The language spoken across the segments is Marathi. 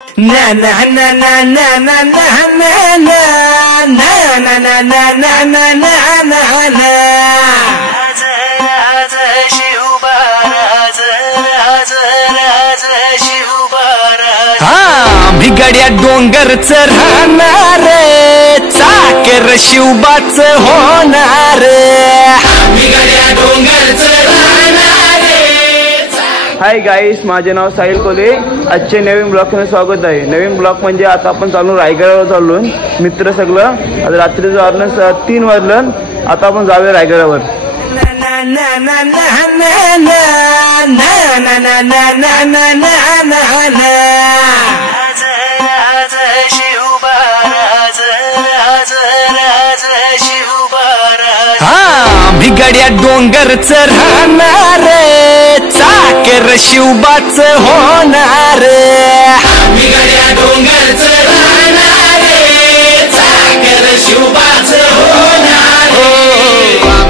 na na na na na na na na na na na na na na na na na भिगड्या डोंगरच राहणार चाकर शिवबाच होणार भिगड्या डोंगरच राहणार। हाय गाईस, माझे नाव साहिल कोले। आजचे नवीन ब्लॉगमध्ये स्वागत आहे। नवीन ब्लॉग म्हणजे आता आपण चालू रायगडावर चाललो मित्र सगळं। आता रात्रीचं वाजलं 3 वाजलं, आता आपण जाऊया रायगडावर। भिगड्या डोंगरच राहणार चाकर शिवबाच होणार भिगड्या डोंगरच राहणार चाकर शिवबाच होणार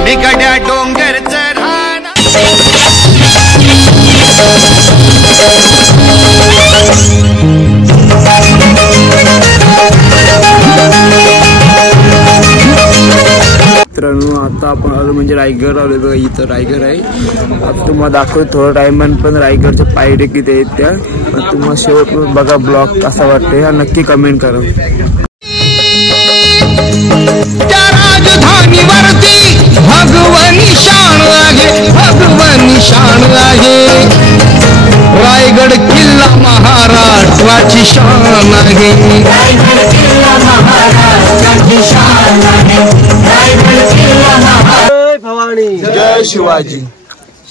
भिगड्या डोंगरच मित्रांनो, आता आपण आलो म्हणजे रायगड आलो बघा। इथं रायगड आहे। आता तुम्हाला दाखवतो थोडं टाइम पण रायगडच्या पायऱ्या किती आहेत त्या। तुम्हाला शेवट बघा ब्लॉग कसा वाटते हा नक्की कमेंट करा। त्या राजधानीवरती भगवानी शान आहे, भगवानी शान आहे। रायगड किल्ला महाराष्ट्राची शान आहे, रायगड किल्ला महाराष्ट्राची शान आहे, रायगड किल्ला भवानी जय शिवाजी।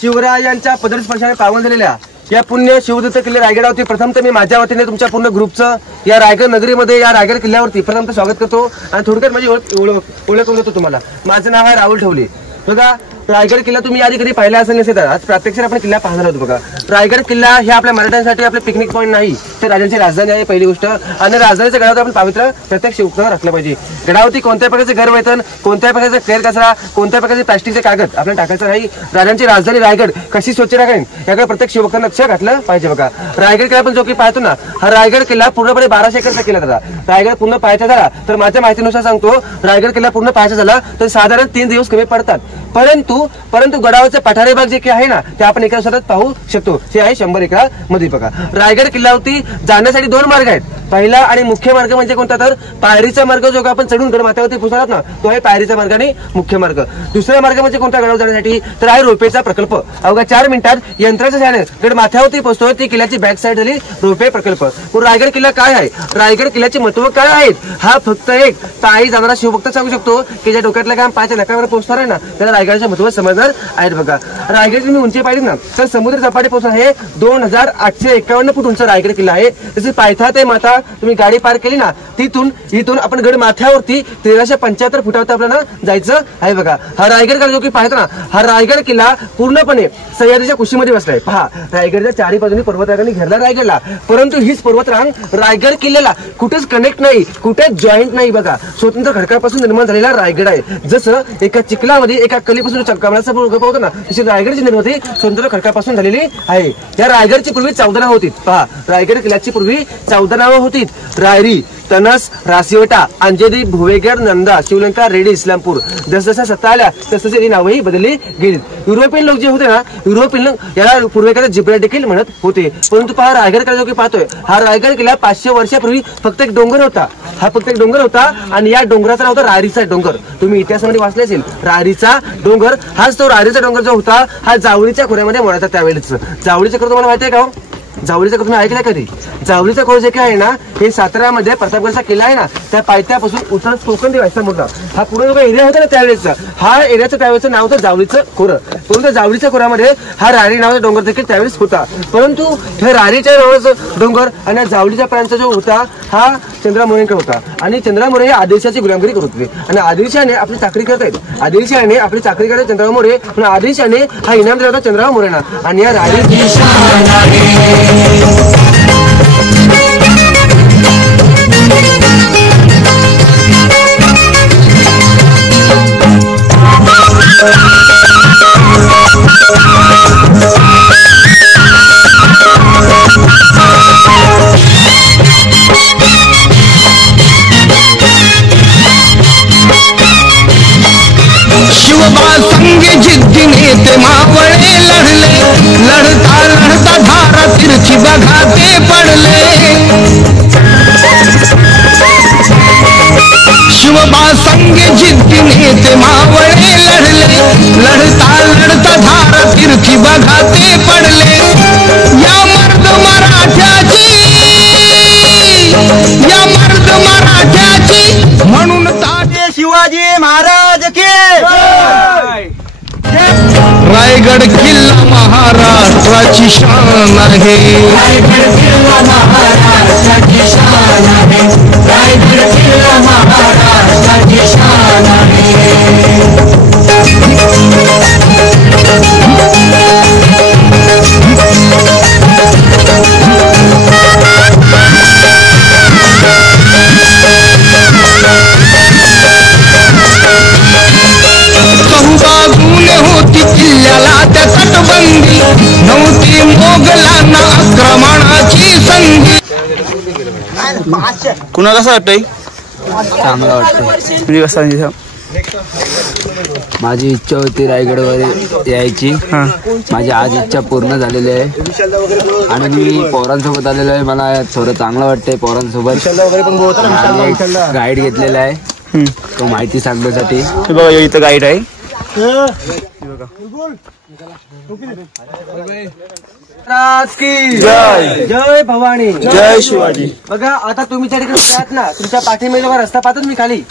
शिवरायांच्या पदस्पर्शाने पावन झालेल्या या पुण्य शिवदत्त किल्ले रायगडावरती प्रथम तर मी माझ्या वतीने तुमच्या पूर्ण ग्रुपचं या रायगड नगरीमध्ये या रायगड किल्ल्यावरती प्रथम स्वागत करतो आणि थोडक्यात माझी ओळख करून देतो तुम्हाला। माझं नाव आहे राहुल ठवले। बघा, रायगड किल्ला तुम्ही आधी कधी पाहिला असेल नसेल, आज प्रत्यक्षात आपण किल्ला पाहणार आहोत। बघा, रायगड किल्ला हे आपल्या मराठ्यांसाठी आपले पिकनिक पॉईंट नाही, तर राजांची राजधानी आहे पहिली गोष्ट। आणि राजधानीच्या गडावर आपण पवित्र प्रत्यक्ष उपक्रम राखला पाहिजे। गडावरती कोणत्या प्रकारचे गैरवेतन, कोणत्या प्रकारचा केर कचरा, कोणत्या प्रकारचे प्लास्टिकचे कागद आपल्याला टाकायचं नाही। राजांची राजधानी रायगड कशी स्वच्छ राखेल याकडे प्रत्येक युवकांना लक्ष घातलं पाहिजे। बघा, रायगड किल्ला आपण जो की पाहतो ना, हा रायगड किल्ला पूर्णपणे 1200 एकरचा केला जाता। रायगड पूर्ण पाहायचा झाला तर माझ्या माहितीनुसार सांगतो, रायगड किल्ला पूर्ण पाहायचा झाला तर साधारण 3 दिवस कमी पडतात। परंतु गडावरचे पठारे भाग जे काही आहे ना, ते आपण एका दिवसात पाहू शकतो। ते आहे 100 एकरामध्ये। बघा, रायगड किल्ल्यावरती जाण्यासाठी 2 मार्ग आहेत। पहिला आणि मुख्य मार्ग म्हणजे कोणता, तर पायरीचा मार्ग जो आपण चढून गड माथ्यावरती पोहोचतात ना, तो आहे पायरीचा मार्ग आणि मुख्य मार्ग। दुसरा मार्ग म्हणजे कोणता गडावर जाण्यासाठी, तर आहे रोपेचा प्रकल्प। अवघ्या 4 मिनिटात यंत्राच्या सहाय्याने गड माथ्यावरती पोहोचतो। ती किल्ल्याची बॅक साईड झाली रोपे प्रकल्प। रायगड किल्ला काय आहे, रायगड किल्ल्याचे महत्व काय आहेत, हा फक्त एक पायी जाणारा शिवभक्त सांगू शकतो की ज्या डोक्यातल्या काम पायच्या नकावर पोहोचणार आहे ना, त्याला रायगडचे महत्व समजणार आहेत। बघा, रायगड तुम्ही उंची पाहिली ना, तर समुद्र सपाटी पोहोचणार आहे 2851 फूट उंच रायगड किल्ला आहे। जसे पायथा ते माथा तुम्ही गाडी पार केली ना, इथून आपण गड माथ्यावरती 1375 फुटावरती आपल्याला जायचं आहे। बघा, हा रायगड किल्ला जो की पाहतो ना, हा रायगड किल्ला पूर्णपणे सह्याद्रीच्या कुशीमध्ये बसलाय। पहा, रायगडच्या 4 बाजूनी पर्वतरांगांनी घेरला रायगडला, परंतु हीच पर्वतरांग रायगड किल्ल्याला कुठेच कनेक्ट नाही, कुठेच जॉईंट नाही। बघा, स्वतंत्र खडकापासून निर्माण झालेला रायगड आहे। जसं एका चिखलामध्ये एका कलीपासून कमळाचा होतो ना, तशी रायगडची निर्मिती स्वतंत्र खडकापासून झालेली आहे। या रायगडची पूर्वी 14 नावं होती। पहा, रायगड किल्ल्याची पूर्वी 14 नावं होती। रायरी, तनस, रासिवटा, अंजेरी, भुवेगड, नंदा, शिवलंका, रेडी, इस्लामपूर। जसजशा सत्ता आल्या तसतशी ही नावही बदलली गेली। युरोपियन लोक जे होते ना, युरोपियन लोक याला पूर्वेकडे जिब्राल्टर देखील म्हणत होते। परंतु पहा, रायगड किल्ला जो की पाहतोय, हा रायगड किल्ला 500 वर्षापूर्वी फक्त एक डोंगर होता। हा फक्त एक डोंगर होता आणि या डोंगराचा नाव होता रायरीचा डोंगर। तुम्ही इतिहासामध्ये वाचले असेल, रायरीचा डोंगर। हाच तो रायरीचा डोंगर जो होता, हा जावळीच्या खोऱ्यामध्ये मोडायचा त्यावेळेस। जावळीचा खोरा तुम्हाला माहिती आहे का? जावळीचा खोरा तुम्ही ऐकलं कधी? जावळीचा खोरा जे काय आहे ना, हे साताऱ्यामध्ये प्रतापगडचा किल्ला आहे ना, त्या पायथ्यापासून उत्तर कोकण व्हायचा मोठा हा पूर्ण जो एरिया होता ना त्यावेळेचा, हा एरियाचं त्यावेळेचं नाव होतं जावळीचं खोरं। परंतु जावळीच्या खोऱ्यामध्ये हा रारी नावाचा डोंगर देखील त्यावेळेस होता। परंतु हे रारीच्या नावाचं डोंगर आणि जावळीच्या प्रांत जो होता हा चंद्रा मोरेंकडे होता। आणि चंद्रा मोरे हे आदिलशाची गुलामगिरी करत होते आणि आदिलशाने आपली चाकरी करत आहेत। आदिलशाने आपली चाकरी करत चंद्रराव मोरे आणि आदिलशाने हा इनाम दिला होता चंद्रराव मोरेंना। आणि या रारी नेते मावळे लढले, लढता लढता धारा तिरछी बघा ते पडले. शिवबा संगे जिद्दी नेते मावळे लढले, लढता लढता धारा तिरछी बघा ते पडले. या मर्द मराठ्याची, या मर्द मराठ्याची म्हणून ताजे शिवाजी महाराज की रायगड किल्ला महाराष्ट्राची शान आहे. रायगड किल्ला महाराष्ट्राची शान आहे. रायगड किल्ला महाराष्ट्राची शान आहे. चौबाजूने होती किल्ल्याला त्या तटबंदी, नव्हती मोगलांना आक्रमणाची संधी. कुणा कसं वाटतंय? चांगला वाटतं. म्हणजे कसं म्हणजे माझी इच्छा होती रायगडवर यायची. माझी आज इच्छा पूर्ण झालेली आहे आणि मी पोरांसोबत आलेलो आहे. मला थोडं चांगलं वाटतंय पोरांसोबत. गाईड घेतलेला आहे तो माहिती सांगण्यासाठी. बघा इथं गाईड आहे. जय जय भवानी, जय शिवाजी. बघा आता तुम्ही त्या ठिकाणी जात ना, तुमच्या पाठीमागे रस्ता पाहतात मी खाली,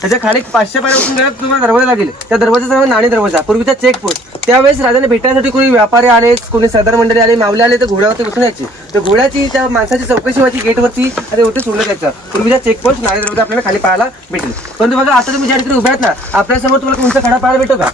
त्याच्या खाली 500 पायऱ्यावरून गेला तुम्हाला दरवाजा लागेल. त्या दरवाजाचं नाव नाणी दरवाजा, पूर्वीचा चेकपोस्ट. त्यावेळेस राजाने भेटण्यासाठी कोणी व्यापारी आले, कोणी सरदार मंडळी आले, मावले आले, तर घोड्यावरती बसून यायची. तर घोड्याची त्या माणसाची चौकशी व्हायची गेटवरती आणि होते सोडलं जायचं. पूर्वीचा चेकपोस्ट नाणी दरवाजा आपल्याला खाली पाहायला भेटेल. परंतु बघा आता तुम्ही ज्या ठिकाणी उभ्या आहेत ना, आपल्यासमोर तुम्हाला कोणता कडा पाहायला भेटतो का?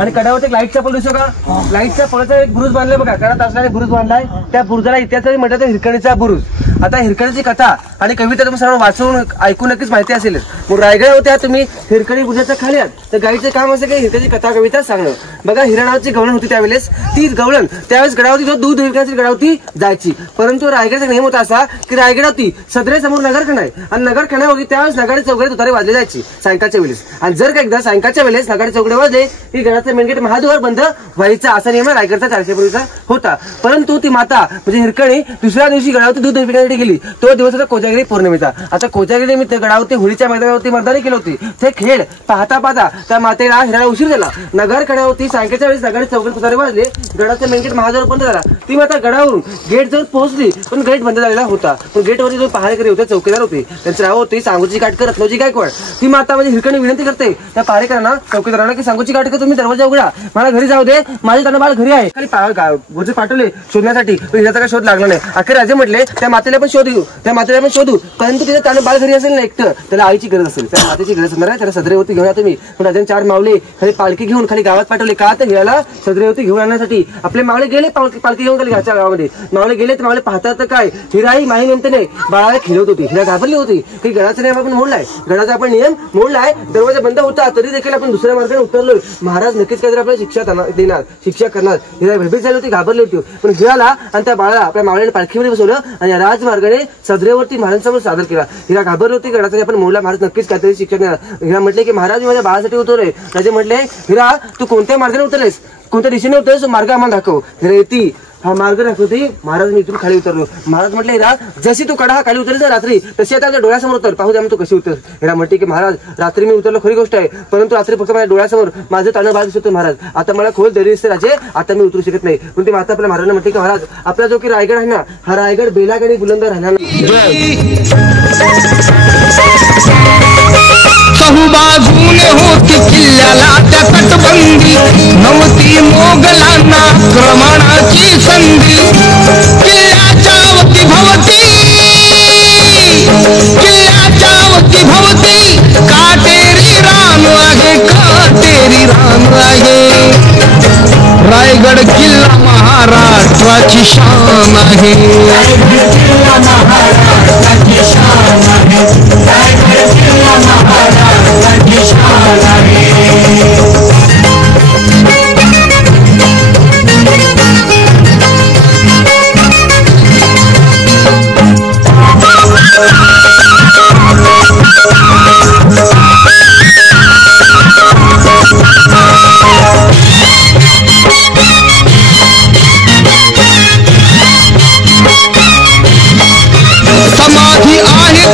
आणि कड्यावरती एक लाईटचा पोल दिसतो का? लाईटच्या पोलाचा एक बुरुज बांधलाय बघा, कडात असणारे बुरुज बांधलाय. त्या बुरुजाला इतिहासात म्हटलं तर हिरकणीचा बुरुज. आता हिरकणीची कथा आणि कविता तुम्ही सर्व वाचून ऐकून नक्कीच माहिती असेल. मग रायगड होत्या तुम्ही हिरकणी बुरुजाच्या खाली आहात, तर गाईचं काम असं की हिरकणीची कथा कविता सांगणं. बघा हिरणाची गवळण होती त्यावेळेस, ती गवळण त्यावेळेस गडावरती जो दूध हिरकणीची गडावरती जायची. परंतु रायगडचा नियम होता असा की रायगडावरती सदरे समोर नगरखाना आहे आणि नगरखान्यावरती त्यावेळेस नगाडे चौकडे तुतारे वाजले जायची सायंकाळच्या वेळेस. आणि जर का एकदा सायंकाळच्या वेळेस नगाडे चौकडे वाजले की गडाचं मेन गेट महाद्वार बंद व्हायचा, असा नियम रायगडचा 400 पूर्वीचा होता. परंतु ती माता म्हणजे हिरकणी दुसऱ्या दिवशी गडावरती दूध पिण्यासाठी गेली. तो दिवस होता कोजागिरी पौर्णिमेचा. आता कोजागिरी निमित्त गडावरती होळीच्या मैदानावरती मतदारी केली होती. ते खेळ पाहता पाहता त्या मातेला हिराला उशीर झाला. नगरखान्यावरती सायंकाळच्या वेळेस नगाडे चौकडे तुतारे वाजले, गडाचं मेन गेट महाद्वार बंद झाला. ती माता गडावरून गेट जवळ पोहोचली, पण गेट बंद झालेला होता. पण गेटवरती जो पहारेकरी होते, चौकीदार होते, त्यांचं नाव होते सांगोची काटकर रत्नोजी गायकवाड. ती माता म्हणजे हिरकणी विनंती करते त्या पहारेकरांना, चौकीदारांना की सांगोची काटकर तुम्ही दरवाजा उघडा, मला घरी जाऊ दे, माझे त्यांना बाळ घरी आहे. खाली गुरुजी पाठवले शोधण्यासाठी, पण हिराचा काही शोध लागला नाही. अखेर राजे म्हटले त्या मातेला पण शोध घेऊ, त्या मातेला पण शोधू, परंतु तिथे त्यानं बाळ घरी असेल ना एकटं, त्याला आईची गरज असेल, त्या मातेची गरज असणार आहे. त्याला सदरेवरती घेऊन या तुम्ही. पण राजाने 4 मावले खाली पालखी घेऊन खाली गावात पाठवले. का तर हिराला सदरेवरती घेऊन आणण्यासाठी. आपले मावळे गेले पालखी घेऊन खाली घरच्या गावामध्ये. मावळे गेले तर मावळे पाहतात तर काय, हिराई माही नेमते नाही बाळाला खिलवत होती. हिरा घाबरली होती की गडाचा नियम आपण मोडलाय, गडाचा आपण नियम मोडलाय, दरवाजा बंद होता, तरी देखील आपण दुसऱ्या मार्गाने उतरलोय. महाराज नक्कीच काहीतरी आपल्याला शिक्षा देणार, शिक्षा करणार. हिरा भयभीत झाली होती, घाबरली होती. पण हिराला आणि त्या बाळाला आपल्या मावळ्याने पालखीमध्ये बसवलं आणि राजमार्गाने सदरेवरती महाराजांसमोर सादर केला. हिरा घाबरली होती, गडाचा आपण मोडला, महाराज नक्कीच काहीतरी शिक्षा देणार. हिरा म्हटले की महाराज मी माझ्या बाळासाठी उतरलोय. राजे म्हटले हिरा तू कोणत्या मार्गाने उतरलेस, कोणत्या दिशेने उतरलेस, मार्ग आम्हाला दाखव. हिरा येती हा मार्ग दाखवते. महाराज मी इथून खाली उतरलो. महाराज म्हटले हिरा जशी तू कडा खाली उतरली रात्री, तशी आता आपल्या डोळ्यासमोर उतर, पाहू द्या मग तू कशी उतर. हिरा म्हटले की महाराज रात्री मी उतरलो खरी गोष्ट आहे, परंतु रात्री फक्त माझ्या डोळ्यासमोर माझं ताणं बाळ दिसतो महाराज. आता मला खोल दरी दिसते राजे, आता मी उतरू शकत नाही. पण ती माता आपल्या महाराजांना म्हटली की महाराज आपला जो की रायगड आहे ना, हा रायगड बेलाग आणि बुलंद राहणार चहूबाजूने होती किल्ल्याला त्या तटबंदी, नव्हती मोगलांना आक्रमणाची संधी. किल्ल्याच्या वती भवती, किल्ल्याच्या वती भवती काटेरी रान आहे, काटेरी रान आहे. रायगड किल्ला महाराष्ट्राची शान आहे. रायगड किल्ला महाराष्ट्राची शान आहे. रायगड किल्ला महाराष्ट्राची शान आहे.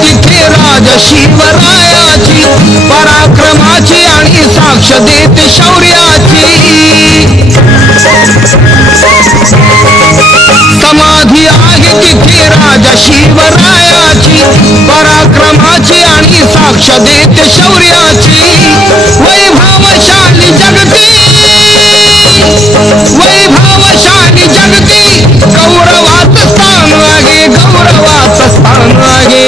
तिथे राजा शिवरायाची पराक्रमाची आणि साक्ष देते शौर्याची समाधी आहे तिथे राजा शिवरायाची पराक्रमाची आणि साक्ष देते शौर्याची वैभवशाली जगती वैभवशाली जगती गौरवाचं स्थान आहे गौरवाचं स्थान आहे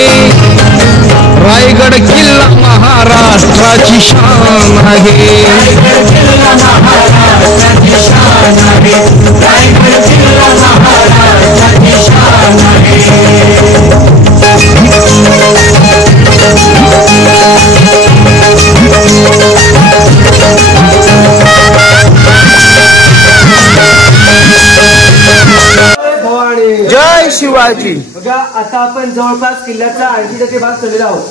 रायगड किल्ला महाराष्ट्राची शान आहे रायगड किल्ला महाराष्ट्राची शान आहे रायगड किल्ला महाराष्ट्राची शान आहे जय शिवाजी. बघा आता आपण जवळपास किल्ल्याचा 80% भाग चढलेला आहोत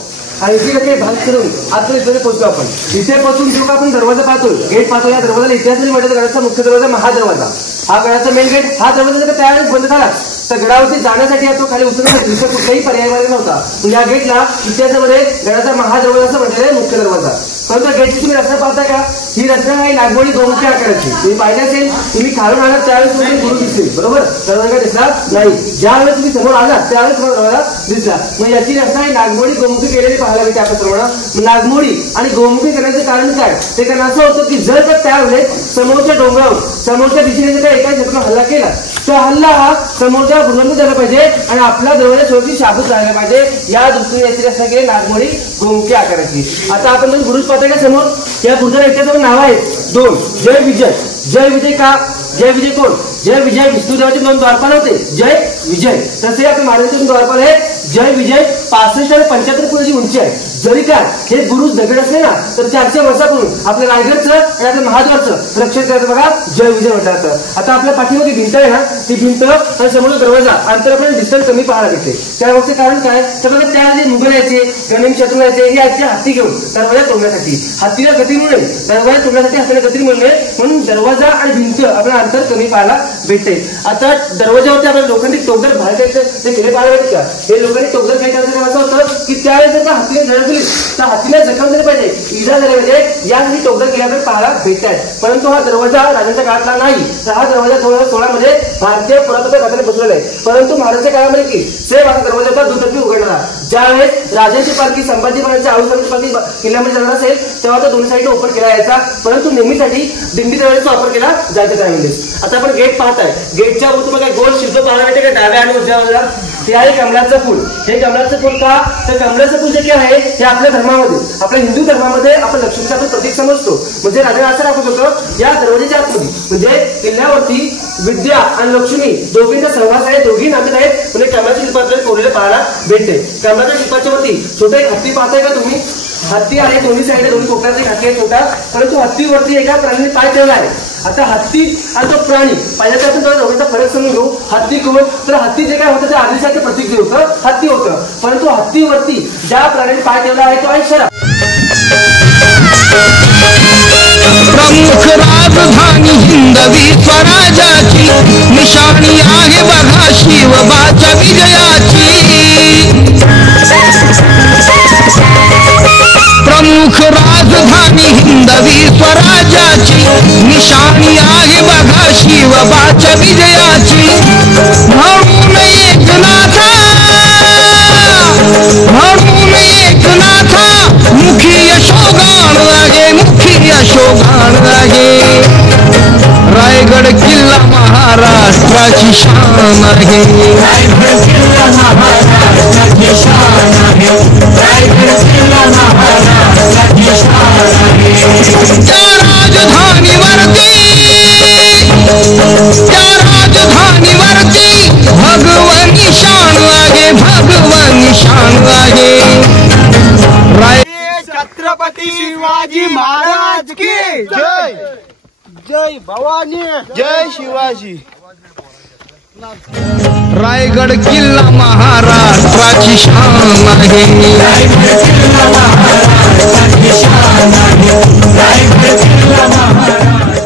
80% भाग चढून आता इथे पोहोचलो आपण इथे पोहोचून जेव्हा आपण दरवाजा पाहतो गेट पाहतो या दरवाजाला इतिहासाने म्हटलं गडाचा मुख्य दरवाजा महादरवाजा हा गडाचा मेन गेट हा दरवाजा जर त्यावेळेस बंद झाला तर गडावरती जाण्यासाठी तो खाली उतरण्यासाठी दुसरा कुठलाही पर्याय मार्ग नव्हता या गेटला इतिहासामध्ये गडाचा महादरवाजा असं म्हटलेलं आहे मुख्य दरवाजा परंतु गेटची तुम्ही रचना पाहता का ही रचना आहे नागमोडी गोमुखी आकाराची तुम्ही पाहिजे असेल तुम्ही खालून आलात त्यावेळेस तुम्ही गुरु दिसतील बरोबर दरवाजा दिसला नाही ज्यावेळेस तुम्ही समोर आलात त्यावेळेस दरवाजा दिसला मग याची रचना ही नागमोडी गोमुखी केलेली पाहायला मिळते आपल्याप्रमाणे नागमोडी आणि गोमुखी करण्याचे कारण काय ते कारण असं होतं की जर का त्यावेळेस समोरच्या डोंगरावर समोरच्या दिशेने जर एका शत्रूने हल्ला केला तर हल्ला हा समोरच्या बुलंद झाला पाहिजे आणि आपला दरवाजा शेवटी शाबूत राहिला पाहिजे या दृष्टीने याची रचना केली नागमोडी गोमुखी आकाराची आता आपण दोन बुरुज पाहता का समोर या बुरुजाला इतिहासावर नाव आहेत दोन जय विजय जय विजय का जय विजय कोण जय विजय विष्णुदेवाचे 2 द्वारपाल होते जय विजय तसे आपल्या महाराजांचे 2 द्वारपाल आहेत जय विजय 65 आणि 75 फुटाची उंची आहे जरी का हे बुरुज दगड असले ना तर 400 वर्षापूर्वी आपल्या रायगडचं आणि आपल्या महाद्वारचं रक्षण करायचं बघा जय विजय म्हटलं जातं आता आपल्या पाठीमध्ये भिंत आहे ना ती भिंत आणि समोरचा दरवाजा अंतर आपल्याला डिस्टन्स कमी पाहायला भेटते त्यामागचे कारण काय तर बघा त्या जे मुघल यायचे गणिम शत्रू यायचे हे आजचे हत्ती घेऊन दरवाजा तोडण्यासाठी हत्तीला गती मिळू नये दरवाजा तोडण्यासाठी हाताला गती मिळू नये म्हणून दरवाजा आणि भिंत आपल्याला अंतर कमी पाहायला भेटते आता दरवाजावरती आपल्याला लोखंडी टोकदार बाहेर ते केले पाहायला भेटते का हे लोखंडी टोकदार काही करायचं असं होतं की त्यावेळेस जर का हत्तीने झळकली तर हत्तीला जखम झाली पाहिजे इजा झाली पाहिजे यासाठी टोकदार केले आपल्याला पाहायला भेटतात परंतु हा दरवाजा राजांच्या काळातला नाही तर हा दरवाजा 2016 मध्ये भारतीय पुरातत्व खात्याने बसवलेला आहे परंतु महाराजांच्या काळामध्ये की सेम असा दरवाजा होता दुतर्फी उघडणारा ज्यावेळेस राजांची पालखी संभाजी महाराजांच्या आऊसाची पालखी किल्ल्यामध्ये जाणार असेल तेव्हा तो दोन्ही साईडने ओपन केला जायचा परंतु नेहमीसाठी दिंडी दरवाजाचा वापर केला जायचा त्यामध्ये आता आपण गेट पाहताय गेटच्या वर तुम्हाला गोल शिल्प पाहायला मिळते का डाव्या आणि उजव्या बाजूला ते आहे कमळाचं फूल हे कमळाचं फूल का तर कमळाचं फूल जे आहे हे आपल्या धर्मामध्ये आपल्या हिंदू धर्मामध्ये आपण लक्ष्मीचं आपण प्रतीक समजतो म्हणजे राजा असं दाखवत होतं या दरवाजाच्या आतमध्ये म्हणजे किल्ल्यावरती विद्या आणि लक्ष्मी दोघींचा सहवास आहे दोघी नातेत आहेत म्हणजे कमळाच्या शिल्पात कोरलेलं पाहायला भेटते कमळाच्या शिल्पाच्या वरती छोटा एक हत्ती पाहताय का तुम्ही हत्ती आहे दोन्ही साईड दोन्ही कोकणाचे घातले छोटा परंतु हत्तीवरती एका प्राण्याने पाय ठेवला आहे आता हत्ती आणि तो प्राणी पाहिजे आपण दोघांचा फरक समजून घेऊ हत्ती कोण तर हत्ती जे काय होतं ते आदिशाचे प्रतीक जे होतं हत्ती होतं परंतु हत्तीवरती ज्या प्राण्याने पाय ठेवला आहे तो आहे शरा प्रमुख राजधानी हिंदवी स्वराज्याची निशाणी आहे बघा शिवबाच्या विजयाची प्रमुख राजधानी हिंदवी स्वराज्याची निशाणी आहे बघा शिवबाच्या विजयाची म्हणून एकनाथा मुखी यशोगान आहे मुखी यशोगान आहे रायगड किल्ला महाराष्ट्राची शान आहे रायगड किल्ला महाराष्ट्राची शान आहे रायगड किल्ला महाराष्ट्राची शान आहे त्या राजधानीवरती भगवानी शान आहे भगवानी शान आहे छत्रपती शिवाजी महाराज की जय जय भवानी जय शिवाजी. रायगड किल्ला महाराष्ट्राची शान आहे रायगड किल्ला महाराष्ट्राची शान आहे रायगड किल्ला महाराष्ट्राची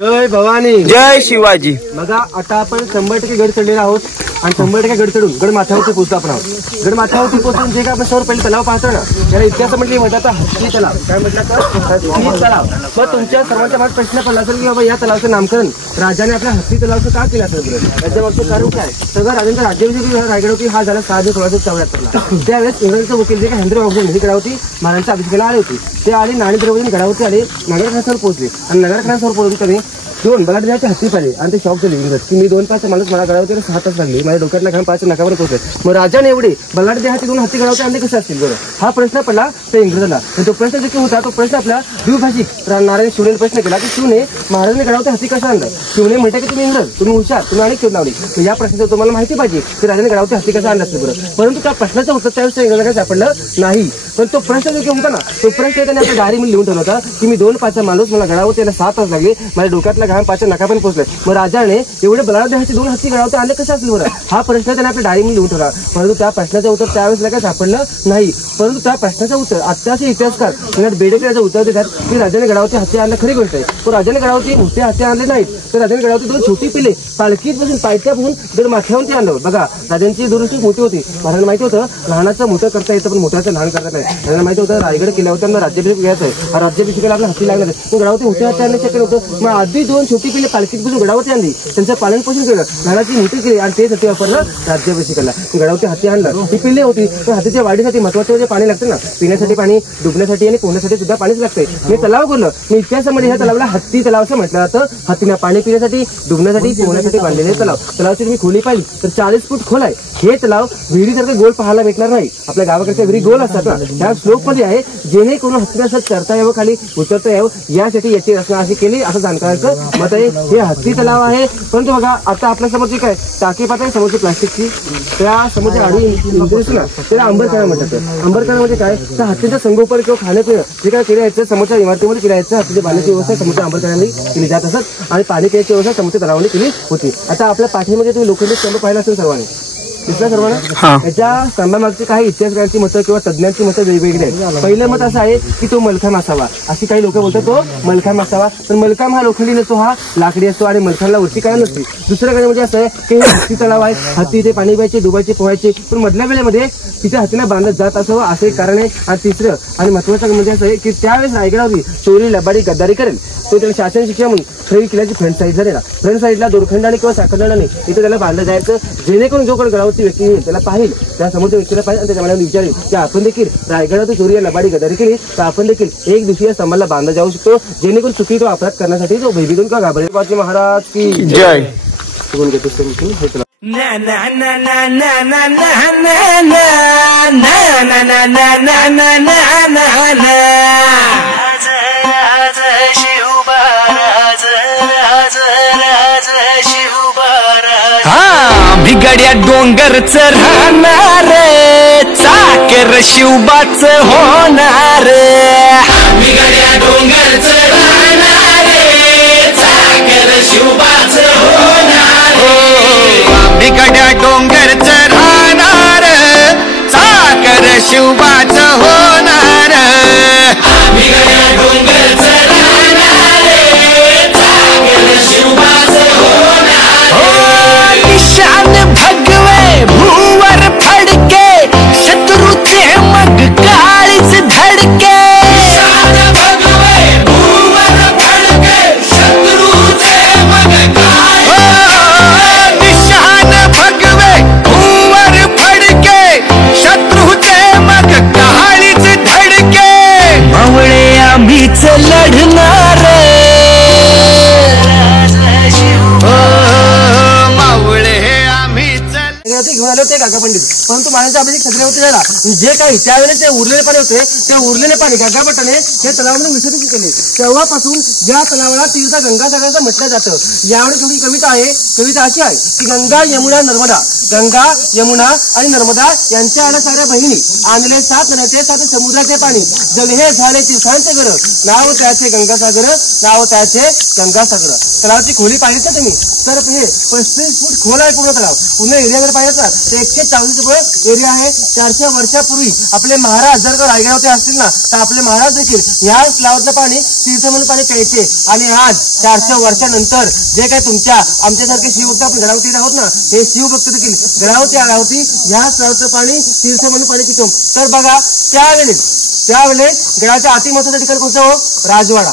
जय भवानी जय शिवाजी. बघा आता आपण 100% गड चढलेला आहोत आणि 100% गड चढून गड माथ्यावरती पोहोचतो आपण आहोत. गड माथ्यावरती पोहोचून जे काय आपण सर्व पहिले तलाव पाहतो ना त्याला इतिहास म्हटले म्हणतात हत्ती तलाव. काय म्हटलं तर हत्ती तलाव. मग तुमच्या सर्वांच्या माझा प्रश्न पडला असेल की बाबा या तलावाचं नामकरण राजाने आपल्या हत्ती तलावाचं का केलं असेल बरं. याच्या मागचं कारण काय. सगळं राजांचा राज्याभिषेक रायगडावरती हा झाला 6 जून 1674ला. त्यावेळेस इंग्रजांचे वकील जे काय हेनरी ऑक्सन हे गडावरती महाराजांच्या अभिषेकाला आले होते. ते आले नाणी द्रवून गडावरती आले नगरखानावर पोहोचले आणि नगरखानावर पोहोचून त्यांनी 2 बलाढ्याचे हत्ती पाहिले आणि ते शॉक झाले इंग्रज की मी 2 तास माणूस मला गडावरती 6 तास लागले. माझ्या डोक्यातला घाम 5 नकावर पोहोचले. मग राजाने एवढे बलाढ्याचे 2 हत्ती गडावरती आणले कसे असतील बरं. हा प्रश्न पडला त्या इंग्रजाला. तो प्रश्न देखील होता तो प्रश्न आपल्या द्विभाषिक नारायण शिवने प्रश्न केला की शिवने महाराजांनी गडावरती हत्ती कसा आणला. शिवने म्हणते की तुम्ही इंग्रज तुम्ही हुशार तुम्ही अनेक शोध लावले. या प्रश्नाचं तुम्हाला माहिती पाहिजे की राजाने गडावरती हत्ती कसा आणला असेल बरं. परंतु त्या प्रश्नाचं उत्तर त्यावेळेस इंग्रजाला सापडलं नाही. पण तो प्रश्न देखील होता ना तो प्रश्न त्याने आपल्या डायरीमध्ये लिहून ठेवला होता की मी 2 पाचा माणूस मला गडावरती याला 6 तास लागले माझ्या डोक्यातला घाम 5 नकापर्यंत पोहोचले. मग राजाने एवढे बलाढ्याचे 2 हत्ती गडावरती आले कसे असेल बरं. हा प्रश्न त्याने आपल्या डायरीमध्ये लिहून ठेवला. परंतु त्या प्रश्नाचं उत्तर त्यावेळेस काय सापडलं नाही. परंतु त्या प्रश्नाचं उत्तर आत्ताचे इतिहासकार बेडेकराचं उत्तर देतात की राजाने गडावरती हत्ती आणणं खरी गोष्ट आहे. पण राजाने गडावरती मोठे हत्ती आणले नाहीत तर राजाने गडावरती 2 छोटी पिले पालखीत बसून पायथ्या बघून गड माथ्यावरती आणलं. बघा राजांची दुरुस्ती मोठी होती. महाराजांना माहिती होतं लहानाचं मोठं करता येतं पण मोठ्याचं लहान करता नाही. राजांना माहिती होतं रायगड किल्ल्यावर त्यांना राज्याभिषेक घ्यायचा आहे. राज्याभिषेकाला आपला हत्ती लागणार आहे. पण गडावरती मोठे हत्ती आणणं शक्य होतं. मग आधी 2 छोटी पिले पालखीत बसून गडावरती आणली त्यांचं पालन पोषण केलं लहानाची मोठी केली आणि तेच हत्ती वापरलं राज्याभिषेकाला. गडावरती हत्ती आणलं ही पिल्ले होती. पण हत्तीच्या वाढीसाठी महत्वाचं जे पाणी लागतं ना पिण्यासाठी पाणी डुबण्यासाठी आणि पोहण्यासाठी सुद्धा पाणीच लागतंय. मी तलाव बोललो मी इतिहासामध्ये ह्या तलावाला हत्ती तलाव असं म्हटलं जातं. हत्तीला पाणी पिण्यासाठी डुबण्यासाठी पोहण्यासाठी बांधलेले तलाव. तलावाची तुम्ही खोली पाहिली तर 40 फूट खोल आहे. हे तलाव विहिरीसारखे गोल पाहायला भेटणार नाही. आपल्या गावाकडच्या विहिरी गोल असतात ना त्या स्लोप मध्ये आहे जेणेकरून हत्तीला असं चढता यावं खाली उतरता यावं यासाठी याची रचना अशी केली असं जाणकारांचं मत आहे. हे हत्ती तलाव आहे. परंतु बघा आता आपल्या समोर जे काय टाकी पाहत आहे समोरची प्लास्टिकची त्या समोरच्या आडी ना त्याला अंबरखाना म्हणतात. अंबरखाना म्हणजे काय तर हत्तीचं संगोपन किंवा खाण्यापिणं जे काय केलं यायचं समोरच्या इमारतीमध्ये केलं यायचं हत्तीच्या पाण्याची व्यवस्था समोरच्या अंबरखान्याने केली जात असत आणि पाणी प्यायची व्यवस्था समोरच्या तलावाने केली होती. आता आपल्या पाठीमध्ये तुम्ही लोखंडी स्तंभ पाहिला असेल सर्वांनी दिसला सर्वांना. याच्या स्तंभामागची काही इतिहासकारांची मतं किंवा तज्ञांची मतं वेगवेगळी आहेत. पहिलं मत असं आहे की तो मलखांब असावा अशी काही लोक बोलतात तो मलखांब असावा. पण मलखांब हा लोखंडी नसतो हा लाकडी असतो आणि मलखांबला वरची काय नसते. दुसरं काय म्हणजे असं आहे की हे हत्ती तलाव आहे. हत्ती इथे पाणी प्यायचे डुबायचे पोहायचे पण मधल्या वेळेमध्ये तिथे हत्तीला बांधत जात असावं असं एक कारण आहे. आणि तिसरं आणि महत्वाचं म्हणजे असं आहे की त्यावेळेस रायगडावरती चोरी लबाडी गद्दारी करेल तो त्याला शासन शिक्षा म्हणून खरेदी किल्ल्याची फ्रंट साईड झालेला फ्रंट साईडला दोरखंडाने किंवा साखरदाने इथे त्याला बांधलं जायचं जेणेकरून जो कोण गडावरती व्यक्ती येईल त्याला पाहिल त्या समोरच्या व्यक्तीला पाहिजे आणि त्याच्या मनाला विचारेल की आपण देखील रायगडावरती चोरी लबाडी गद्दारी केली तर आपण देखील एक दुसऱ्या स्तंभाला बांधला जाऊ शकतो जेणेकरून चुकी तो अपराध करण्यासाठी जो भयभीतून किंवा घाबरेल. महाराज की जय. na na na na na na na na na na na na na na na na na na बिगड्या डोंगरच राहणार चाकर शिवबाच होणार. बिगड्या डोंगरच राहणार चाकर शिवबाच होणार. बिगड्या डोंगरच राहणार चाकर शिवबाच होणार. बिगड्या डोंगरच राहणार चाकर शिवबाच होणार. निशान भगवे भूवर फडके शत्रूचे मग काळीच धडके. निशान भगवे भूवर फडके शत्रूचे मग निशान भगवे भूवर फडके शत्रूचे मग काळीच धडके. मावळे आम्हीच लढणार घेऊन आले होते गागा पंडित. परंतु महाराजांचा अभिषेक छत्रपती झाला जे काही त्यावेळेस ते उरलेले पाणी होते त्या उरलेले पाणी गागा भट्टाने हे तलावामध्ये विसर्जित केले. तेव्हापासून या तलावाला तीर्थ गंगासागराचं म्हटलं जातं. यावेळी थोडी कविता आहे. कविता अशी आहे की गंगा यमुना नर्मदा गंगा यमुना आणि नर्मदा यांच्या आल्या साऱ्या बहिणी आणले 7 नद्याचे 7 समुद्राचे पाणी जल हे झाले तीर्थांचे घर नाव त्याचे गंगासागर नाव त्याचे गंगासागर. तलावाची खोली पाहिलीच ना तुम्ही तर हे 35 फूट खोल आहे पूर्ण तलाव. पूर्ण एरियामध्ये पाहिजे तर 140 एरिया आहे. 400 वर्षापूर्वी आपले महाराज जर का रायगडावरती असतील ना तर आपले महाराज देखील ह्याच तलावातलं पाणी तीर्थ म्हणून पाणी प्यायचे. आणि आज 400 वर्षानंतर जे काही तुमच्या आमच्यासारखे शिवभक्त आपण गडावरती आहोत ना, हे शिवभक्त देखील गडावरती आल्यावरती ह्याच तलावातलं पाणी तीर्थ म्हणून पाणी पितो. तर बघा त्यावेळेस गडाच्या अति महत्वाचं ठिकाण कोणतं हो? राजवाडा,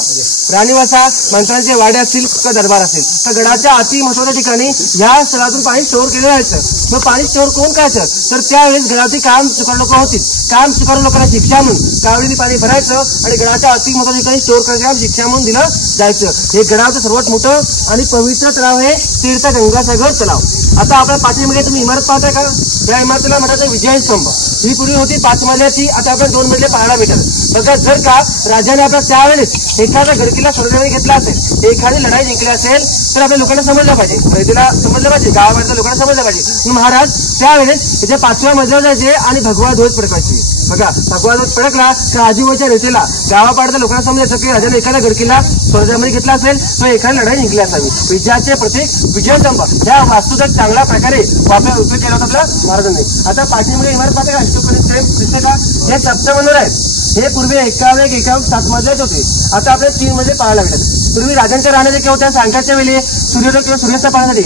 राणीवासा, मंत्र्यांचे वाडे असतील किंवा दरबार असेल तर गडाच्या अति महत्वाच्या ठिकाणी ह्या स्थळातून पाणी स्टोअर केलं जायचं. मग पाणी स्टोअर कोण करायचं तर त्यावेळेस गडावरती काम चुकार लोक होतील. काम चुकार लोकांना शिक्षा म्हणून कावडीने पाणी भरायचं आणि गडाच्या अति महत्वाच्या ठिकाणी स्टोअर करायचं शिक्षा म्हणून दिलं जायचं. हे गडाचं सर्वात मोठं आणि पवित्र तलाव हे तीर्थ गंगासागर तलाव. आता आपल्या पाठीमागे तुम्ही इमारत पाहताय का? या इमारतीला म्हणतात विजय स्तंभ. ही पूर्वी होती 5 मजल्याची, आता आपण 2 मजले पाहायला भेटतात. बघा जर का राजाने आपल्या त्यावेळेस एखादा गडकिल्ला सोडण्याने घेतला असेल, एखादी लढाई जिंकली असेल तर आपल्या लोकांना समजलं पाहिजे, तिला समजलं पाहिजे, गावाच्या लोकांना समजलं पाहिजे. महाराज त्यावेळेस त्याच्या 5व्या मजल्यावर जायचे आणि भगवा ध्वज फडकायचे. बघा भगवा ध्वज फडकला तर आजूबाजूच्या रेतेला गावापाड्याच्या लोकांना समजायचं की राजाने एखादा गडकिल्ला स्वर्गामध्ये घेतला असेल तर एखादी लढाई जिंकली असावी. विजयाचे प्रतीक विजयस्तंभ ह्या वास्तूचा चांगल्या प्रकारे उपयोग केला होता आपल्या महाराजांनी. आता पाठीमागे इमारत पाहता का? दिसते का? हे सप्तमंदिर आहेत. हे पूर्वी एकावर 7 मजलेच होते. आता आपले 3 मजले पाहायला भेटतात. पूर्वी राजांच्या राहण्या देखील होत्या. सायंकाळच्या वेळी सूर्योदय किंवा सूर्यास्त पाहण्यासाठी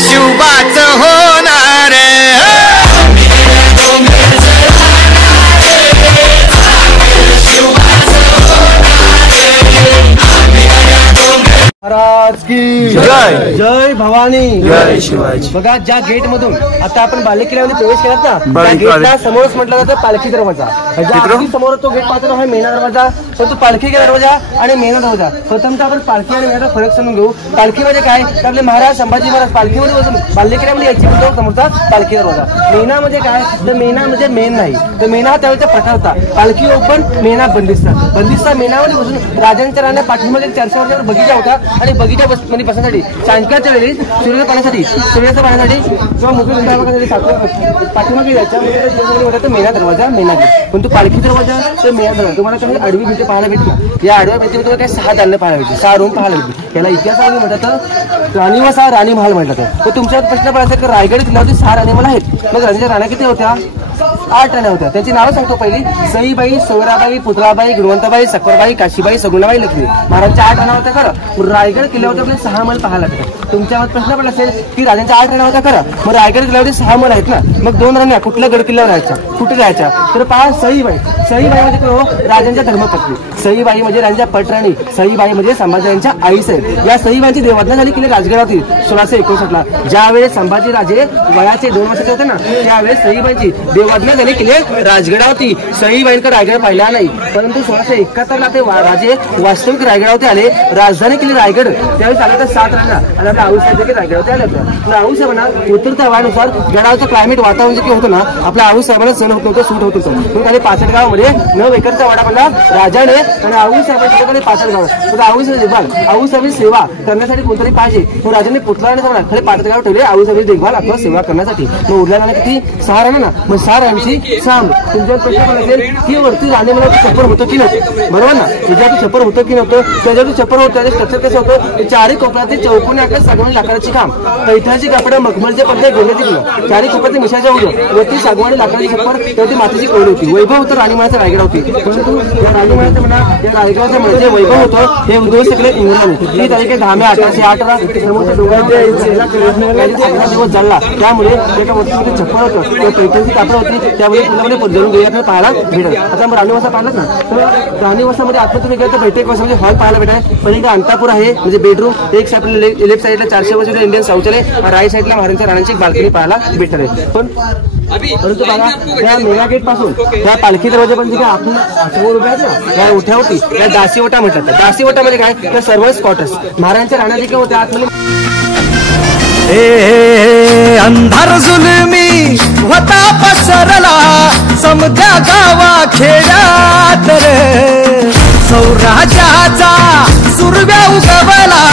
शिवबाच होणार. महाराज की जय. जय भवानी, जय शिवाजी. बघा ज्या गेट मधून आता आपण बालेकिल्ल्यामध्ये प्रवेश केलात ना, त्या गेटला समोरच म्हटलं जातं पालखी दरवाजा. समोर तो गेट पाहतो हा मेना दरवाजा, परंतु पालखी दरवाजा आणि मेना दरवाजा. प्रथमतः आपण पालखी आणि मेनाचा फरक समजून घेऊ. पालखी म्हणजे काय तर आपले महाराज संभाजी महाराज पालखीमध्ये बसून बालेकिल्ल्यामध्ये यायची म्हणतो समोरचा पालखी दरवाजा. मेना म्हणजे काय तर मेना म्हणजे मेन नाही, तर मेना हा त्यावेळेचा प्रकार होता. पालखी ओपन, मेना बंदिस्ता मेनामध्ये बसून राजांच्या राहण्या पाठीमध्ये 400 वर्षावर बगीचा होता आणि बगीचा मध्ये बसण्यासाठी सायंकाळच्या वेळी सूर्याचं पाण्यासाठी किंवा मुख्य पाठीमागे जायच्या मेना दरवाजा मेना गेट. पण तो पालखी दरवाजा तर मेना दरवाजा तुम्हाला काही आडवी भिंती पाहायला भेटते. या आडव्या भिंतीमध्ये तुम्हाला काही 6 दालनं पाहायला भेटते, 6 रूम पाहायला भेटते. याला इतिहासामध्ये म्हणतात राणीवासा राणी महाल म्हटलं. तर तुमच्या प्रश्न पडायचा की रायगड किल्ल्यावरती 6 राणी महाल आहेत. मग राणीच्या राण्या किती होत्या? 8 राण्या होत्या. त्यांची नावं सांगतो. पहिली सईबाई, सोयराबाई, पुतळाबाई, गुणवंताबाई, सक्करबाई, काशीबाई, सगुणाबाई, लक्ष्मी. महाराजांच्या 8 राण्या होत्या खरं. रायगड किल्ल्यावरती आपले 6 महल पाहायला भेटतात. तुमच्यावर प्रश्न पडला असेल की राजांच्या 8 राण्या होत्या खरं, मग रायगड किल्ल्यावरती 6 महल आहेत ना, मग 2 राण्या कुठल्या गड किल्ल्यावर राहायच्या, कुठे राहायच्या? तर पहा सईबाई. सईबाई म्हणजे राजांच्या धर्मपत्नी. सईबाई म्हणजे राजांच्या पटराणी. सईबाई म्हणजे संभाजीराजांच्या आई साहेब. या सईबाईंची देवाज्ञा झाली किल्ले राजगडावरती 1659ला. ज्यावेळेस संभाजी राजे वयाचे 2 वर्षाचे होते ना, त्यावेळेस सईबाईंची देवाज्ञा झाली किल्ले राजगडावरती. सईबाईंकडे रायगड पाहिला नाही, परंतु 1671ला ते राजे वास्तविक रायगडावरती आले. राजधानी केली रायगड. त्यावेळेस आले तर 7 राण्या आणि आपल्या आऊसाहेब देखील रायगडावरती आले होते. आऊसाहेबांना उतरत्या वयानुसार गडावरचं क्लायमेट वातावरण जे होतं ना, आपल्या आऊसाहेबांना सण होत नव्हतं, सूट होत होतं. म्हणून त्यांनी 65 गावामध्ये 9 एकरचा वाडा बनला राजाने आणि आऊसाहेबांकडे 65 गाव. आऊसाहेब देखभाल आऊसाहेबांची सेवा करण्यासाठी कोणतरी पाहिजे. मग राजाने पुतळाने सांगा खरे 65 गाव ठेवले आऊसाहेबांची देखभाल आपल्याला सेवा करण्यासाठी. मग उरल्या राण्या किती? 6 राण्या ना, मग 6 राण्यांची 6. तुमच्यावर प्रश्न पडला असेल की वरती राणे मला छप्पर होतं की नव्हतं, बरोबर ना? त्याच्यावरती छप्पर होतं की नव्हतं? त्याच्यावरती छप्पर होतं. त्याचे स्ट्रक्चर कसं होतं? 4 कोपऱ्यात चौकोनी आकार सागवानी लाकडाची काम, पैठणची कपडे, मखमलचे पडदे, गोंड्याची फुलं, 4 कोपऱ्यात मिशाच्या उडं, वरती सागवानी लाकडाची छप्पर, त्यावरती मातीची कौली होती. वैभव होतं राणीमाळ्याचं रायगड होती. परंतु या राणीमाळ्याचं म्हणा या रायगडाचं म्हणजे वैभव होतं हे उद्ध्वस्त केले इंग्रजांनी. ही तारीख 10 मे 1808ला समोरच्या डोंगरात दिवस जळला. त्यामुळे त्याच्या वरती छप्पर होतं, त्या पैठणची कापड होती, त्यामुळे पुण्यामध्ये जळून गेल्यात पाहायला भेटेल. आता मग राणीवासा पाहिलात ना, तर राणीवासामध्ये आत्ता तुम्ही गेलं तर बैठक वासामध्ये हॉल पाहायला भेटाय. पण इकडे अंतापूर आहे म्हणजे बेडरूम. एक साईड लेफ्ट साईडला 400 वर्षाचं इंडियन शौचालय, राईट साईडला महाराजांच्या राणांची एक बाल्कनी पाहायला भेटणार आहे. परंतु बघा त्या मेगा गेट पासून त्या पालखी दरवाजापर्यंत जे आपण समोर उभे आहेत ना, त्या उठ्यावरती त्या दासीवटा म्हणतात. दासीवटा म्हणजे काय तर सर्वच क्वार्टर्स महाराजांच्या राण्या देखील होत्या आतमध्ये. अंधार जुलमी होता पसरला समध्या गावा खेड्यात रे, सौराजाचा सुरव्या उगवला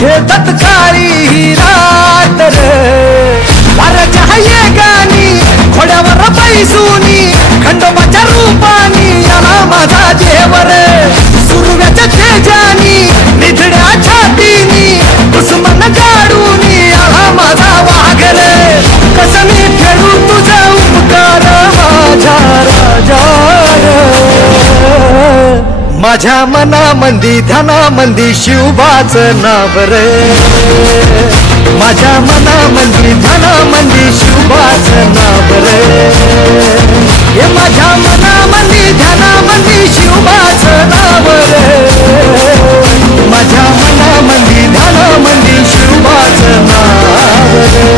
हे तत्काळी रात रे. वारच्या ये गाणी घोड्यावर बैसूनी खंडोबाच्या रूपानी आला माझा जेवर, सुरव्याच्या तेजानी निधड्या छातीनी दुश्मन गाडूनी आला माझा वाघ रे. माझ्या मनामंदी ध्यानामंदी शिवबाचं नाव रे, माझ्या मनामंदी ध्यानामंदी शिवबाचं नाव रे, हे माझ्या मनामंदी ध्यानामंदी शिवबाचं नाव रे, माझ्या मनामंदी ध्यानामंदी शिवबाचं नाव रे.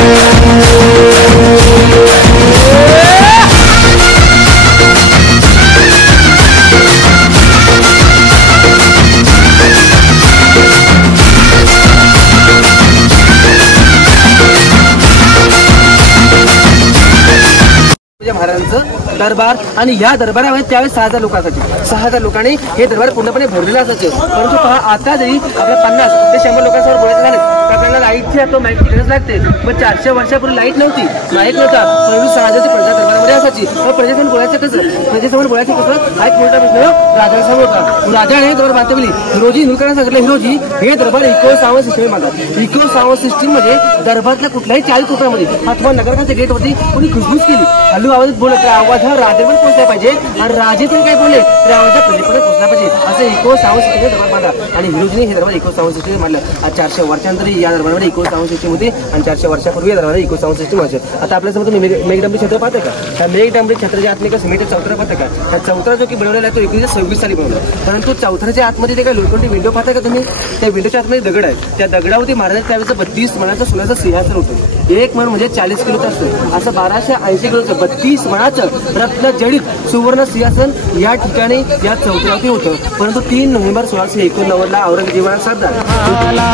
महाराजांचं दरबार आणि या दरबारामध्ये त्यावेळेस 6,000 लोक असायचे. 6,000 लोकांनी हे दरबार पूर्णपणे भरलेलं असायचे. परंतु पहा आता जरी आपल्या 50 ते 100 लोकांसमोर बोलायचं झालं तर आपल्याला लाईटची तो माहिती गरज लागते. पण 400 वर्षापूर्वी लाईट नव्हती, माईक नव्हता, परंतु 6,000ची प्रजा दरबारामध्ये असायची. मग प्रजेसमोर बोलायचं कसं? प्रजेसमोर बोलायचं कसं? हा एक मोठा प्रश्न राजासमोर होता. राजाने दरबार बांधवली. हिरोजी हिंदुकांना सांगितलं, हिरोजी हे दरबार इको-सावंत सिस्टीम मानतात. इको-सावंत सिस्टीम म्हणजे दरबारातल्या कुठल्याही 40 कोपऱ्यामध्ये अथवा नगरकाच्या गेटवरती कोणी खुशबूस केली, हलू आवाजात बोलत आवाज हा राजेवर पोहोचला पाहिजे आणि राजे पण काय बोलले तर आवाज प्रजेपर्यंत पोहोचला पाहिजे. असं इको-सावंत सिस्टीम दरबार बांधला आणि हिरोजीने हे दरबार इको-सावंत सिस्टीम मानलं. आज 400 वर्षांतरी या दरबारामध्ये इको-सावंत सिस्टीम होती आणि 400 वर्षापूर्वी या दरबारामध्ये इको-सावंत सिस्टीम व्हायचे. आता आपल्यासमोर तुम्ही मेघडंबरी छत्र पाहते का? त्या मेघडंबरी छत्राच्या आतमध्ये का सिमेंट चौथरा पाहते का? त्या चौथरा जो की बनवलेला आहे तो 1926 साली बनवला. परंतु चौथऱ्याच्या आतमध्ये ते काय लोखंडी विंडो पाहता का तुम्ही? त्या विंडोच्या आतमध्ये दगड आहे. त्या दगडावरती महाराजांच्या त्यावेळेचं 32 मणाचं सोन्याचं सिंहासन होतं. एक मन म्हणजे 40 किलोचं असतं. असं 1280 किलोचं 32 मणाचं रत्न जडित सुवर्ण सिंहासन या ठिकाणी या चौथऱ्यावरती होतं. परंतु 3 नोव्हेंबर 1689 औरंगजेबाला साथ झाला.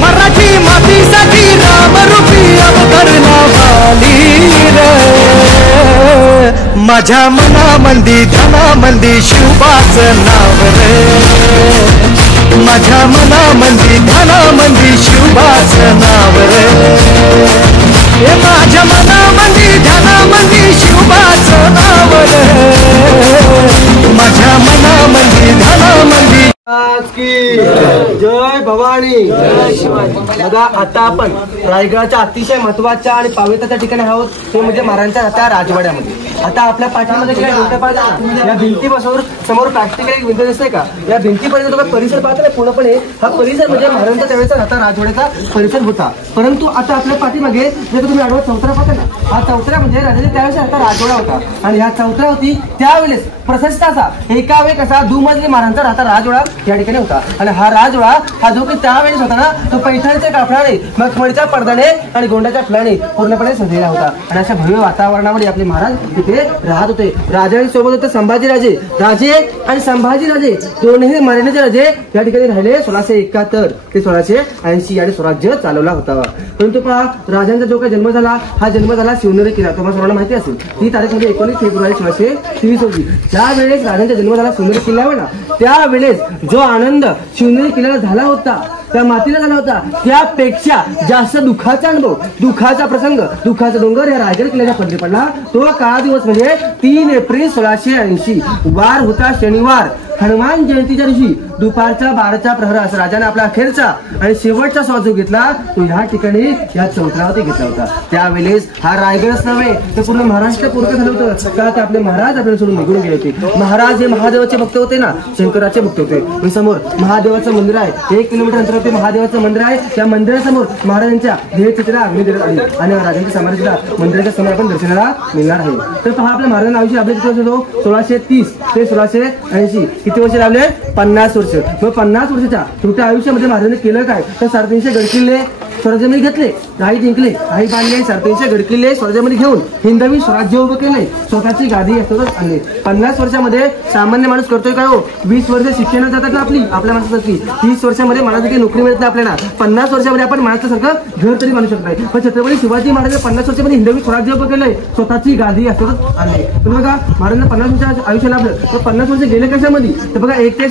मराठी मातीसाठी रामरूपी अवतरणा झाली रे, माझ्या मनामंदी ध्यानामंदी शिवबाचं नाव रे, माझ्या मनामंदी ध्यानामंदी शिवबाचं नाव रे, हे माझ्या मनामंदी ध्यानामंदी शिवबाचं नाव रे, माझ्या मनामंदी ध्यानामंदी जय भवानी. बघा आता आपण रायगडाच्या अतिशय महत्वाच्या आणि पावित्र्याच्या ठिकाणी आहोत, ते म्हणजे महाराजांच्या आता राजवाड्यामध्ये. आता आपल्या पाठीमध्ये काय भिंत पाहता, या भिंतीपासून समोर प्रॅक्टिकल एक भिंत दिसते का? या भिंतीपर्यंत तुम्ही परिसर पाहता पूर्णपणे हा परिसर म्हणजे महाराजांच्या त्यावेळेचा आता राजवाड्याचा परिसर होता. परंतु आता आपल्या पाठीमागे जर तुम्ही आडवा चौथरा पाहता ना, हा चौथरा म्हणजे राजाच्या त्यावेळेस आता राजवाडा होता आणि ह्या चौथरा होती त्यावेळेस प्रशस्त असा एका वेळ कसा दुमजली महाराजांचा राहता राजवाडा या ठिकाणी होता. आणि हा राजवाडा हा जो की त्यावेळेस होता ना तो पैठणच्या कापडाने, मखमलीच्या पडद्याने आणि गोंड्याच्या फुलाने पूर्णपणे सजलेला होता. आणि अशा भव्य वातावरणामध्ये आपले महाराज तिथे राहत होते. राजांसोबत होते संभाजीराजे. राजे आणि संभाजीराजे दोन्ही मराठ्याचे राजे या ठिकाणी राहिले 1671 ते 1680 आणि स्वराज्य चालवला होता. परंतु पहा राजांचा जो काही जन्म झाला हा जन्म झाला शिवनेरी किल्ला. तुम्हाला सर्वांना माहिती असेल ती तारीख म्हणजे 19 फेब्रुवारी 1623 होती. ज्यावेळेस राजांचा जन्म झाला शिवनेरी किल्ल्यावर ना, त्यावेळेस जो आनंद शिवनेरी किल्ल्याला झाला होता त्या मातीला झाला होता त्यापेक्षा जास्त दुःखाचा अनुभव, दुःखाचा प्रसंग, दुःखाचा डोंगर या रायगड किल्ल्याच्या पदरी पडला. तो काळा दिवस म्हणजे 3 एप्रिल 1680 वार होता शनिवार. हनुमान जयंतीच्या दिवशी दुपारच्या 12च्या प्रहर असं राजाने आपला अखेरचा आणि शेवटचा श्वास घेतला तो ह्या ठिकाणी या चौथऱ्यावरती घेतला होता. त्यावेळेस हा रायगडच नव्हे तर पूर्ण महाराष्ट्र पूर्ण झालं होतं. का आपले महाराज आपल्याला सोडून निघून गेले होते. महाराज हे महादेवाचे भक्त होते ना, शंकराचे भक्त होते. समोर महादेवाचं मंदिर आहे, 1 किलोमीटर अंतरावरती महादेवाचं मंदिर आहे. त्या मंदिरासमोर महाराजांच्या ध्येयचित्र अग्नी देण्यात आली आणि राजांच्या समाधीला मंदिराच्या समोर आपण दर्शनाला मिळणार आहे. तर पहा आपल्या महाराजांना आयुष्य आपले किती वर्ष होतो? 1630 ते 1680. किती वर्ष लावले? 50 वर्ष. मग 50 वर्षाच्या छोट्या आयुष्यामध्ये महाराजांनी केलं काय तर 350 गडकिल्ले स्वराज्यामध्ये घेतले, काही जिंकले, काही बांधले. 350 गडकिल्ले स्वराज्यामध्ये घेऊन हिंदवी स्वराज्य उभं केले, स्वतःची गादी यासोबत आणली. 50 वर्षामध्ये सामान्य माणूस करतोय काय हो? 20 वर्ष शिक्षणात जातात ना आपल्या माणसासाठी. 30 वर्षामध्ये माणसाची नोकरी मिळत नाही आपल्याला. 50 वर्षामध्ये आपण माणसासारखं घर तरी बांधू शकत नाही. पण छत्रपती शिवाजी महाराज 50 वर्षामध्ये हिंदवी स्वराज्य उभं केलंय, स्वतःची गादी यासोबत आणली. पण बघा महाराजांना 50 वर्षाचं आयुष्य लाभलं तर 50 वर्ष गेले कशामध्ये? तर बघा 1 ते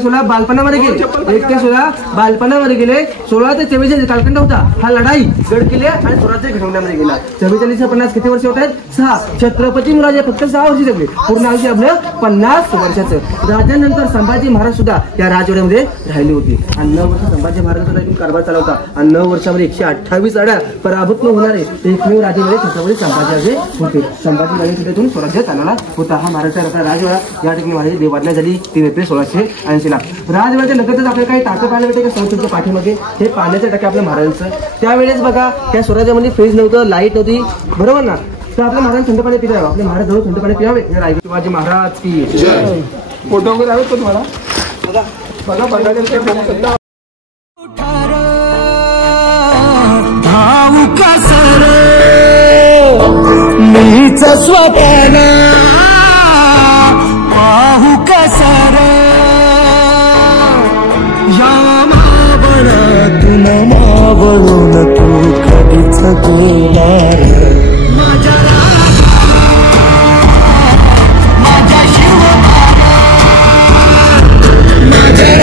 16 बालपणामध्ये गेले, 1 ते 16 बालपणामध्ये गेले, 16 ते 44 कालखंड होता हा लढाई गड किल्ले आणि स्वराज्य घडवण्यामध्ये गेला. 44-50 किती वर्ष होत आहेत? 6. छत्रपती मुलाजे फक्त 6 वर्ष जगले. पूर्ण आयुष्य आपलं 50 वर्षाचं. राजानंतर संभाजी महाराज सुद्धा या राजवाड्यामध्ये राहिली होती आणि 9 वर्ष संभाजी महाराज सुद्धा इथून कारभार चालवता आणि 9 वर्षामध्ये 128 लढ्या पराभूत न होणारे एकमेव राजे म्हणजे छत्रपती संभाजी होते. संभाजी राजे सुद्धा इथून स्वराज्य चालवला होता. हा महाराष्ट्राचा राजवाडा या ठिकाणी महाराज देवाज्ञा झाली 3 एप्रिल 1680 ला. राजवाड्याच्या लगतच आपल्याला काही टाकं पाहायला भेटते का संस्कृतीच्या पाठीमध्ये? हे पाण्याचं टाकं आपल्या महाराजांचं. त्यावेळेस बघा त्या स्वराज्यामध्ये फ्रीज नव्हतं, लाईट नव्हती, बरोबर ना? तर आपल्या महाराज थंड पाणी पितावे, आपले महाराज जवळ थंड पाणी पियावे. रायगड शिवाजी महाराज की फोटो वगैरे आहेत का तुम्हाला? बघा बघा भाऊ कसर मीच स्वतःला पाहू कसर या मावळातून मावळून तू कधीच गेलार माझ्या माझ्या शिवबारा माझ्या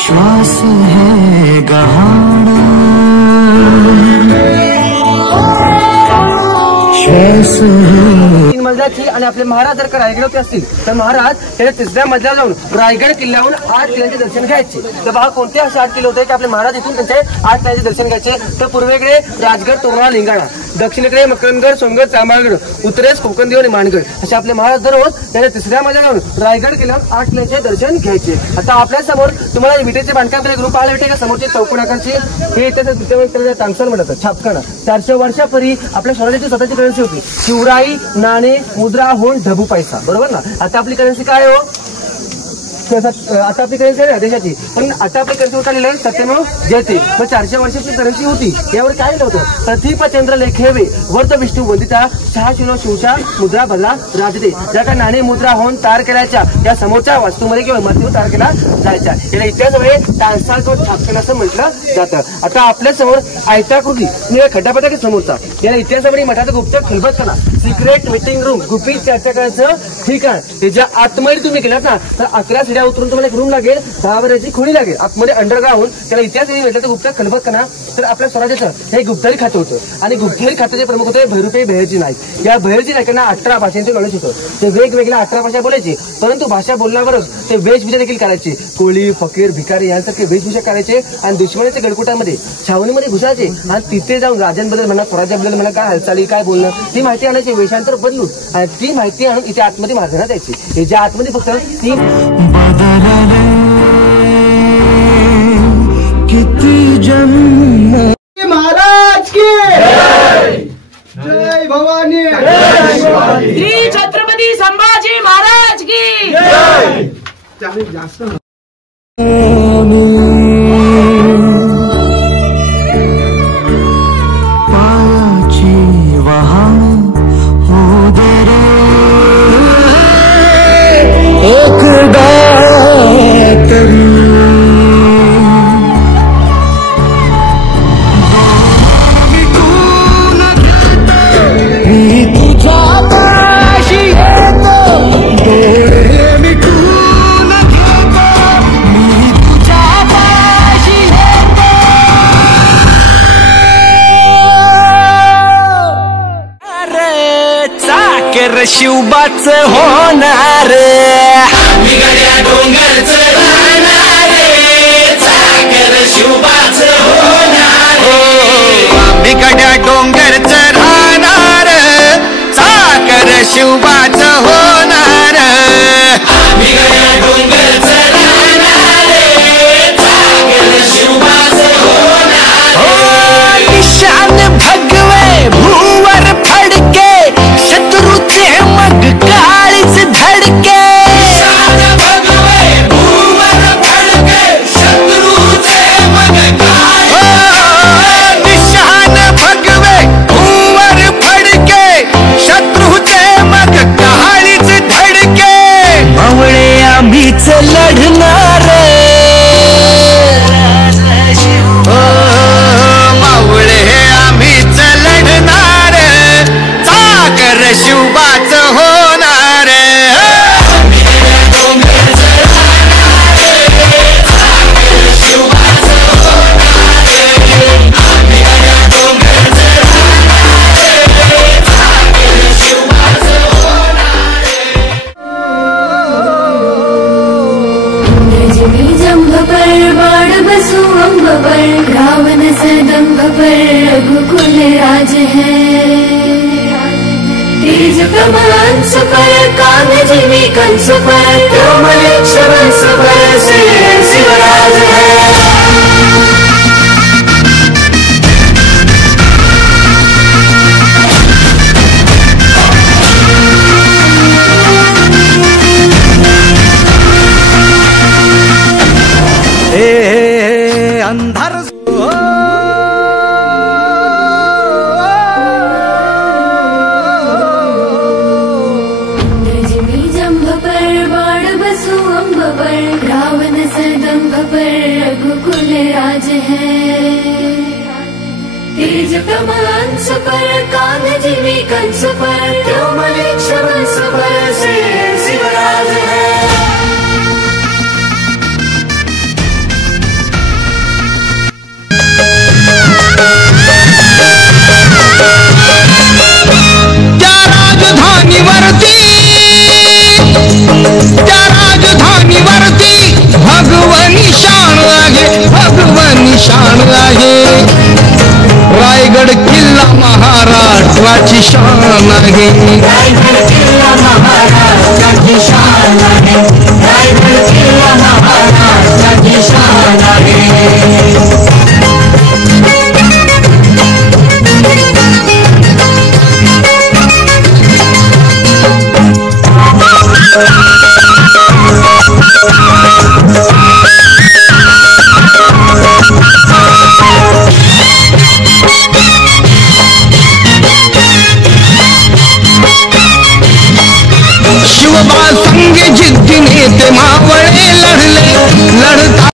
श्वास है गहाण श्वास है 3 मजल्याची आणि आपले महाराज जर का रायगडवरती असतील तर महाराज त्याच्या 3ऱ्या मजल्यावर जाऊन रायगड किल्ल्याहून 8 किल्ल्यांचे दर्शन घ्यायचे. तर बघा कोणते असे 8 किल्ले होते की आपले महाराज इथून त्यांचे 8 किल्ल्यांचे दर्शन घ्यायचे. तर पूर्वेकडे राजगड, तोरणा, लिंगाणा, दक्षिणेकडे मकरंदगड, सोनगड, चांभाळगड, उत्तरेस कोकणदेव आणि मानगड असे आपले महाराज दररोज त्याच्या 3ऱ्या मजल्यावर जाऊन रायगड किल्ल्यावर 8 किल्ल्यांचे दर्शन घ्यायचे. आता आपल्या समोर तुम्हाला विटेचे बांधकाम ग्रुप पाहायला भेटे का? समोरचे चौकोनाकारचे हे इथे तांगसर म्हणतात छापखाना. 400 वर्षापूर्वी आपल्या स्वराज्याची स्वतःची करन्सी होती. शिवराई, नाणे, मुद्रा, होण, ढबू, पैसा, बरोबर ना? आता आपली करन्सी काय हो? आता आपली करन्सी आहे देशाची, पण आता आपली करन्सी उतरलेली आहे 97 जयते. मग 400 वर्षाची करन्सी होती. यावर काय नव्हतं? प्रथिप चंद्र लेखेवे वर्त विष्णू वंदिता 6 शिलो शिवशा मुद्रा बदला राजते. ज्या का नाणे, मुद्रा, होऊन तयार करायच्या या समोरच्या वस्तूमध्ये किंवा इमारतीवर तयार केला जायच्या. याला इतिहासामध्ये टाळसाळ किंवा छापखाना असं म्हटलं जातं. आता आपल्या समोर आयताकृती खड्डापट्टा समोरचा याला इतिहासामध्ये मठाचा गुप्त खलबतखाना, सिक्रेट मीटिंग रूम, गुपित चर्चा करायचं ठिकाण. त्याच्या आतमध्ये तुम्ही गेलात ना तर 11 सिड्या उतरून तुम्हाला एक रूम लागेल, 10 वराची खोली लागेल आतमध्ये अंडरग्राऊंड. त्याला इतिहास म्हटलं तर गुप्त खलबतखाना. तर आपल्या स्वराज्याचं हे गुप्तरी खातं होतं आणि गुप्तरी खात्याचे प्रमुख होते भैरूपे बहिर्जी नाईक. या बहिर्जी नाईकांना 18 भाषांचे नॉलेज होतं. ते वेगवेगळ्या 18 भाषा बोलायचे, परंतु भाषा बोलण्यावरच ते वेशभूषा देखील करायचे. कोळी, फकीर, भिकारी यांसारखे वेशभूषा करायचे आणि दुश्मनाच्या गडकोटामध्ये छावणीमध्ये घुसायचे आणि तिथे जाऊन राजांबद्दल म्हणा, स्वराज्याबद्दल म्हणा, काय हालचाली काय बोलणं ती माहिती आणायची वेशांतर बदलून आणि ती माहिती आणून इथे आतमध्ये महाराजांना द्यायची. याच्या आतमध्ये फक्त ती किती जन्म महाराज की जय भवानी, श्री छत्रपती संभाजी महाराज की जास्त पायाची वाहन हो दे रे एकदा तरी मी तुझ्या पाशी येतो, डोळे मिटून घेतो, मी तुझ्या पाशी येतो. अरे चाकर शिवबाच होणार, मी गड्या डोंगरच राहणार. शिवबाच होणार निशान भगवे भूवर फडके शत्रूचे मग काळीच धडके निशान भगवे भूवर फडके शत्रूचे मग काळीच धडके मावळे आम्हीच लढणार मावळे आम्हीच लढणार चाकर शिवबाच होणार जंभ पर बाण बसु अम्ब पर रावण सदंभ पर रघुकुल राज है तेज प्रमांस पर कान जीवी कंस पर कोमलेक्ष वंश पर श्री शिवराज है अंधार जंभ पर बाण बसु अम्ब पर रावण सदंभ पर रघुकुल राज है तेज प्रमांस पर कान जीवी कंस पर कोमलेक्ष वंश पर श्री शिवराज है त्या राजधानीवरती भगवानी शान आहे भगवानी शान आहे रायगड किल्ला महाराष्ट्राची शान आहे रायगड किल्ला महाराष्ट्राची शान आहे रायगड किल्ला महाराष्ट्राची शान आहे शिवबा संगे जिद्दीने ते मावळ